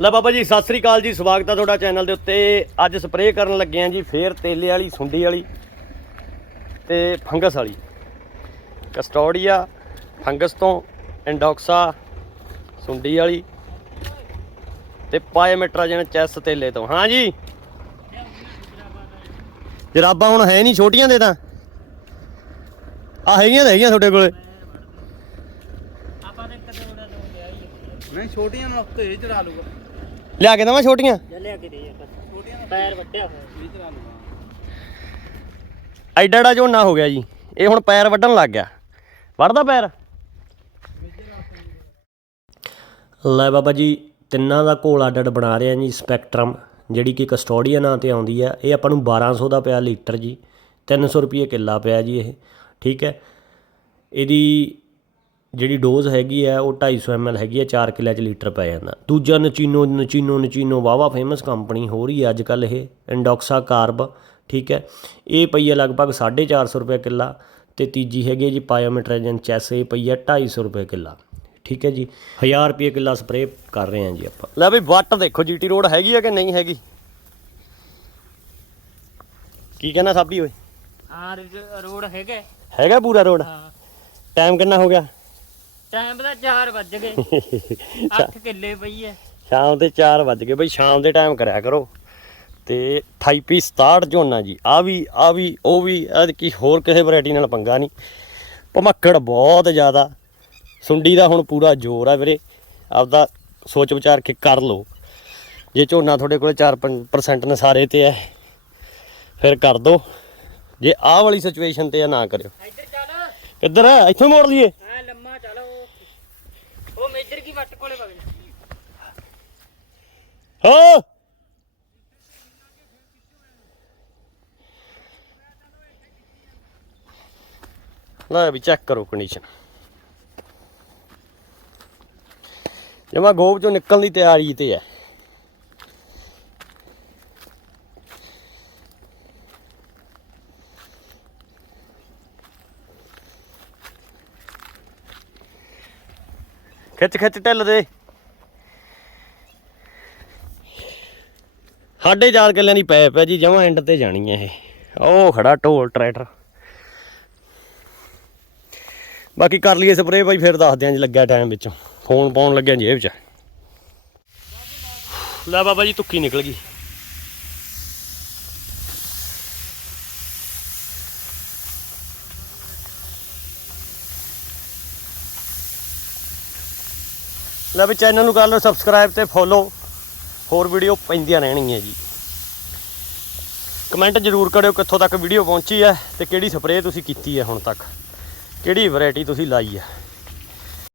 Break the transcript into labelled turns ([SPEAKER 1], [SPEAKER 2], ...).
[SPEAKER 1] ਲੈ ਬਾਬਾ ਜੀ, ਸਤਿ ਸ੍ਰੀ ਅਕਾਲ ਜੀ, ਸਵਾਗਤ ਆ ਤੁਹਾਡਾ ਚੈਨਲ ਦੇ ਉੱਤੇ। ਅੱਜ ਸਪਰੇਅ ਕਰਨ ਲੱਗੇ ਆਂ ਜੀ ਫੇਰ ਤੇਲੇ ਵਾਲੀ, ਸੁੰਡੀ ਵਾਲੀ ਤੇ ਫੰਗਸ ਵਾਲੀ। ਕਸਟੋਡੀਆ, ਫੰਗਸ ਤੋਂ ਇੰਡੋਕਸਾ, ਸੁੰਡੀ ਵਾਲੀ ਤੇ ਪਾਇਮੈਟਰਾਜਨ ਚੈਸ ਤੇਲੇ ਤੋਂ। ਹਾਂ ਜੀ। ਜਰਾਬਾਂ ਹੁਣ ਹੈ ਨਹੀਂ, ਛੋਟੀਆਂ ਦੇ ਤਾਂ। ਆ ਹੈਗੀਆਂ ਤਾਂ ਹੈਗੀਆਂ ਤੁਹਾਡੇ ਕੋਲੇ
[SPEAKER 2] ਆਪਾਂ ਤੇ ਕਦੇ ਉਹਦਾ ਤੋਂ ਲਿਆ ਹੀ
[SPEAKER 3] ਨਹੀਂ ਛੋਟੀਆਂ ਨਾਲ ਉੱਤੇ ਇਹ ਚੜਾ ਲੂਗਾ
[SPEAKER 1] ਲਿਆ ਕੇ ਦਵਾਂ ਛੋਟੀਆਂ?
[SPEAKER 2] ਲਿਆ ਕੇ ਦੇ ਆਪਾਂ ਪੈਰ ਵੱਟਿਆ ਹੋਇਆ।
[SPEAKER 3] ਇਹ ਚੜਾ ਲੂਗਾ
[SPEAKER 1] ਐਡਾ ਐਡਾ ਝੋਨਾ ਹੋ ਗਿਆ ਜੀ। ਇਹ ਹੁਣ ਪੈਰ ਵੱਢਣ ਲੱਗ ਗਿਆ। ਵੱਢਦਾ ਪੈਰ? ਲੈ ਬਾਬਾ ਜੀ ਤਿੰਨਾਂ ਦਾ ਘੋਲ ਅੱਡ ਅੱਡ ਬਣਾ ਰਹੇ ਜੀ ਸਪੈਕਟਰਮ ਜਿਹੜੀ ਕਿ ਕਸਟੋਡੀਆ ਨਾਂ ਤੇ ਆਉਂਦੀ ਆ। ਇਹ ਆਪਾਂ ਨੂੰ 1200 ਦਾ ਪਿਆ ਲੀਟਰ ਜੀ। 300 ਰੁਪਏ ਕਿੱਲਾ ਪਿਆ ਜੀ ਇਹ। ਠੀਕ ਹੈ। ਇਹਦੀ ਜਿਹੜੀ ਡੋਜ਼ ਹੈਗੀ ਆ ਉਹ 250 ml ਹੈਗੀ ਆ 4 ਕਿੱਲੇ ਚ ਲੀਟਰ ਪੈ ਜਾਂਦਾ। ਦੂਜਾ ਨਚੀਨੋ ਨਚੀਨੋ ਨਚੀਨੋ ਵਾਵਾ ਫੇਮਸ ਕੰਪਨੀ ਹੋ ਰਹੀ ਹੈ ਅੱਜ ਕੱਲ ਇਹ ਇੰਡੋਕਸਾ ਕਾਰਬ ਠੀਕ ਹੈ। ਇਹ ਪਈ ਹੈ ਲਗਭਗ 450 ਰੁਪਏ ਕਿੱਲਾ ਤੇ ਤੀਜੀ ਹੈਗੀ ਹੈ ਜੀ ਪਾਇਓਮੈਟਰਾਜਨ ਚੈਸ ਇਹ ਪਈ ਹੈ 250 ਰੁਪਏ ਕਿੱਲਾ ਠੀਕ ਹੈ ਜੀ। 1000 ਰੁਪਏ ਕਿੱਲਾ ਸਪਰੇਅ ਕਰ ਰਹੇ ਹਾਂ ਜੀ ਆਪਾਂ। ਲੈ ਬਈ ਵੱਟ ਦੇਖੋ ਜੀਟੀ ਰੋਡ ਹੈਗੀ ਆ ਕਿ ਨਹੀਂ ਹੈਗੀ? ਕੀ ਕਹਿੰਦਾ ਸਾਬੀ ਓਏ?
[SPEAKER 2] ਹਾਂ ਰੋਡ ਹੈਗਾ।
[SPEAKER 1] ਹੈਗਾ ਪੂਰਾ ਰੋਡ?
[SPEAKER 2] ਹਾਂ।
[SPEAKER 1] ਟਾਈਮ ਕਿੰਨਾ ਹੋ ਗਿਆ?
[SPEAKER 2] ਟਾਈਮ ਦਾ 4 ਵੱਜ ਗਏ। 8 ਕਿੱਲੇ ਪਈ ਐ।
[SPEAKER 1] ਸ਼ਾਮ ਦੇ 4 ਵੱਜ ਗਏ। ਬਈ ਸ਼ਾਮ ਦੇ ਟਾਈਮ ਕਰਿਆ ਕਰੋ। ਤੇ 28 67 ਝੋਨਾ ਜੀ। ਆ ਵੀ ਆ ਵੀ ਉਹ ਵੀ ਐ ਕੀ ਹੋਰ ਕਿਸੇ ਵੈਰਾਈਟੀ ਨਾਲ ਪੰਗਾ ਨਹੀਂ। ਭਮੱਕੜ ਬਹੁਤ ਜ਼ਿਆਦਾ। ਸੁੰਡੀ ਦਾ ਹੁਣ ਪੂਰਾ ਜ਼ੋਰ ਆ ਵੀਰੇ। ਆਪਦਾ ਸੋਚ ਵਿਚਾਰ ਕੇ ਕਰ ਲਓ। ਜੇ ਝੋਨਾ ਤੁਹਾਡੇ ਕੋਲੇ 4% ਨਸਾਰੇ ਤੇ ਹੈ ਫਿਰ ਕਰ ਦੋ। ਜੇ ਆਹ ਵਾਲੀ ਸਿਚੁਏਸ਼ਨ ਤੇ ਆ ਨਾ ਕਰਿਓ।
[SPEAKER 2] ਇੱਧਰ ਚੱਲ।
[SPEAKER 1] ਕਿੱਧਰ ਇੱਥੋਂ ਮੋੜ ਲਈਏ।
[SPEAKER 2] ਉਹ ਉਹ ਕੀ ਵੱਟ ਕੋਲੇ ਵਗ ਜਾ
[SPEAKER 1] ਹਾਂ। ਲੈ ਵੀ ਚੈੱਕ ਕਰੋ ਕੰਡੀਸ਼ਨ ਜਮਾ ਗੋਬ ਚੋਂ ਨਿਕਲਣ ਦੀ ਤਿਆਰੀ ਤੇ ਹੈ। ਖਿੱਚ ਖਿੱਚ ਢਿੱਲ ਦੇ। ਸਾਡੇ ਚਾਰ ਕਿੱਲਿਆਂ ਦੀ ਪੈਪ ਹੈ ਜੀ, ਜਮਾ ਐਂਡ ਤੇ ਜਾਣੀ ਹੈ ਇਹ। ਉਹ ਖੜਾ ਢੋਲ ਟਰੈਕਟਰ। ਬਾਕੀ ਕਰ ਲਈਏ ਸਪਰੇਅ ਬਾਈ, ਫਿਰ ਦੱਸਦੇ ਆਂ ਜੀ ਲੱਗਿਆ ਟਾਈਮ ਵਿੱਚੋਂ। ਫੋਨ ਪਾਉਣ ਲੱਗਿਆ ਜੇਬ 'ਚ। ਲੈ ਬਾਬਾ ਜੀ ਤੁੱਕੀ ਨਿਕਲ ਗਈ। ਲੈ ਵੀ ਚੈਨਲ ਨੂੰ ਕਰ ਲਓ ਸਬਸਕ੍ਰਾਈਬ ਤੇ ਫੋਲੋ ਹੋਰ ਵੀਡੀਓ ਪੈਂਦੀਆਂ ਰਹਿਣਗੀਆਂ ਜੀ। ਕਮੈਂਟ ਜ਼ਰੂਰ ਕਰਿਓ ਕਿੱਥੋਂ ਤੱਕ ਵੀਡੀਓ ਪਹੁੰਚੀ ਹੈ ਤੇ ਕਿਹੜੀ ਸਪਰੇਅ ਤੁਸੀਂ ਕੀਤੀ ਹੈ ਹੁਣ ਤੱਕ। ਕਿਹੜੀ ਵੈਰਾਈਟੀ ਤੁਸੀਂ ਲਾਈ ਹੈ।